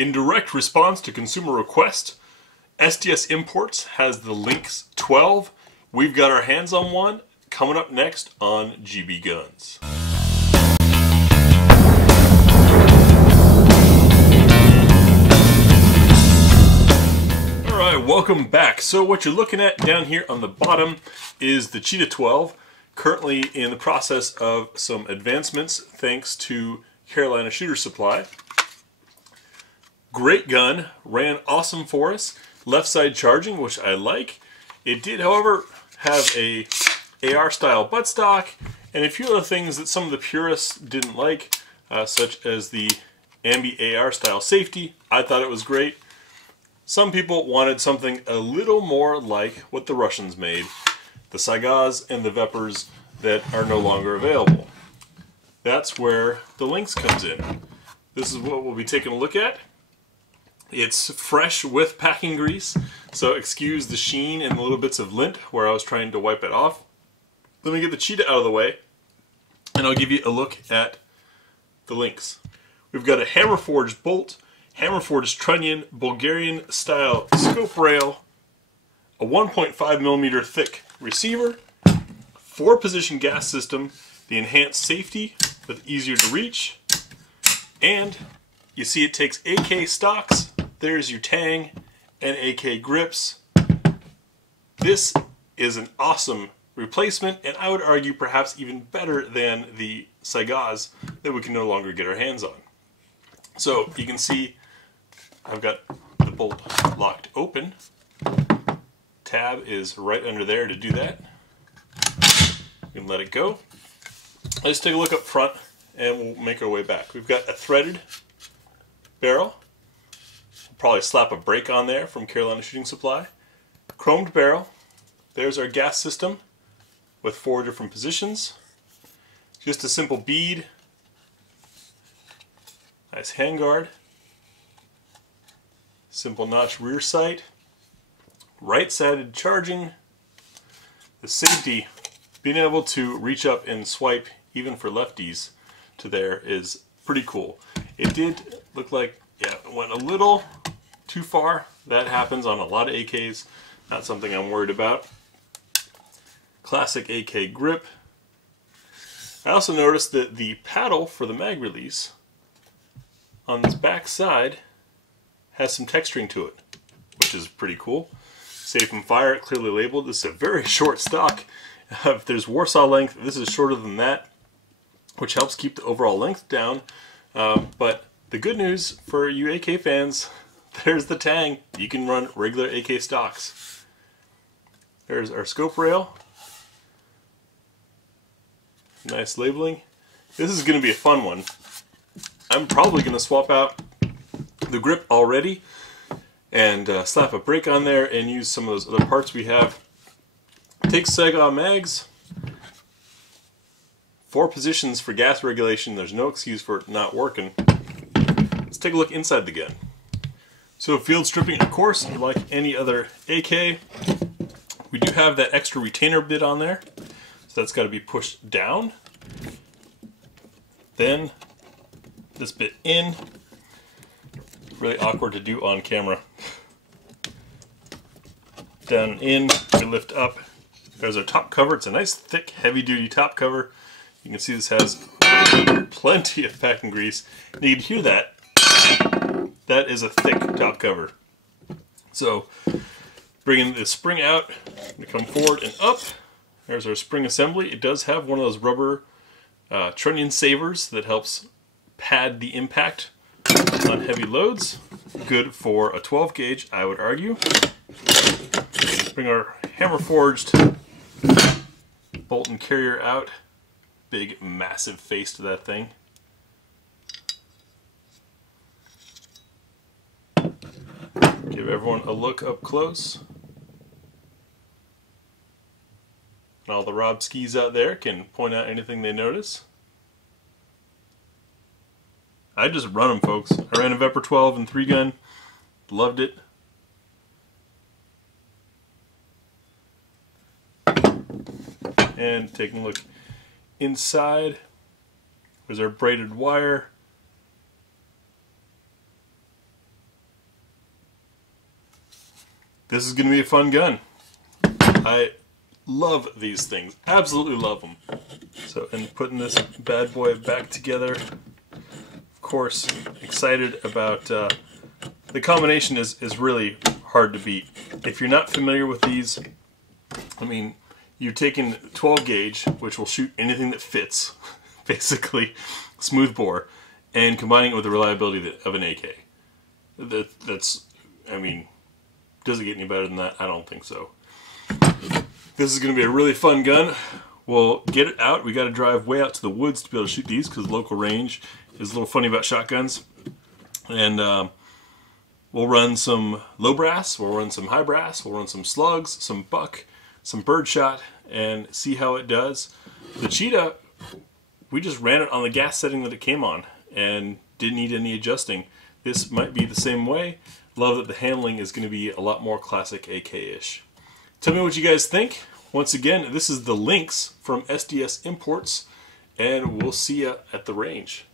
In direct response to consumer request, SDS Imports has the Lynx 12. We've got our hands on one coming up next on GBGuns. Alright, welcome back. So what you're looking at down here on the bottom is the Cheetah 12, currently in the process of some advancements thanks to Carolina Shooter Supply. Great gun, ran awesome for us. Left side charging, which I like. It did, however, have a AR style buttstock and a few other things that some of the purists didn't like, such as the ambi AR style safety. I thought it was great. Some people wanted something a little more like what the Russians made, the Saigahs and the Veprs that are no longer available. That's where the Lynx comes in. This is what we'll be taking a look at. It's fresh with packing grease, so excuse the sheen and the little bits of lint where I was trying to wipe it off. Let me get the Cheetah out of the way, and I'll give you a look at the Lynx. We've got a hammer-forged bolt, hammer-forged trunnion, Bulgarian style scope rail, a 1.5mm thick receiver, 4-position gas system, the enhanced safety with easier to reach, and you see it takes AK stocks. There's your tang and AK grips. This is an awesome replacement, and I would argue perhaps even better than the Saigahs that we can no longer get our hands on. So you can see I've got the bolt locked open. Tab is right under there to do that. You can let it go. Let's take a look up front and we'll make our way back. We've got a threaded barrel. We'll probably slap a brake on there from Carolina Shooting Supply. Chromed barrel. There's our gas system with 4 different positions. Just a simple bead. Nice handguard. Simple notch rear sight. Right-sided charging. The safety, being able to reach up and swipe even for lefties to there is pretty cool. It did look like, yeah, it went a little too far. That happens on a lot of AKs. Not something I'm worried about. Classic AK grip. I also noticed that the paddle for the mag release on this back side has some texturing to it, which is pretty cool. Safe from fire, clearly labeled. This is a very short stock. If there's Warsaw length, this is shorter than that, which helps keep the overall length down. But the good news for you AK fans, there's the tang. You can run regular AK stocks. There's our scope rail. Nice labeling. This is going to be a fun one. I'm probably going to swap out the grip already and slap a brake on there and use some of those other parts we have. Take Saigah mags. 4 positions for gas regulation. There's no excuse for it not working. Let's take a look inside the gun. So field stripping, of course, like any other AK, we do have that extra retainer bit on there. So that's got to be pushed down. Then this bit in. Really awkward to do on camera. Down in, we lift up. There's our top cover. It's a nice thick heavy-duty top cover. You can see this has plenty of packing grease. And you can hear that. That is a thick top cover. So bringing the spring out, we come forward and up. There's our spring assembly. It does have one of those rubber trunnion savers that helps pad the impact on heavy loads. Good for a 12 gauge, I would argue. Bring our hammer forged bolt and carrier out. Big, massive face to that thing. Give everyone a look up close. And all the Rob skis out there can point out anything they notice. I just run them, folks. I ran a Vepr 12 and 3-gun. Loved it. And taking a look inside, there's our braided wire. this is going to be a fun gun. I love these things. Absolutely love them. So, and putting this bad boy back together. Of course, excited about the combination is really hard to beat. If you're not familiar with these, I mean, you're taking 12 gauge, which will shoot anything that fits, basically, smooth bore, and combining it with the reliability of an AK. That's, I mean, does it get any better than that? I don't think so. This is going to be a really fun gun. We'll get it out. We got to drive way out to the woods to be able to shoot these because local range is a little funny about shotguns. And we'll run some low brass, we'll run some high brass, we'll run some slugs, some buck, some birdshot, and see how it does. The Cheetah, we just ran it on the gas setting that it came on and didn't need any adjusting. This might be the same way. Love that the handling is going to be a lot more classic AK-ish. Tell me what you guys think. Once again, this is the Lynx from SDS Imports, and we'll see you at the range.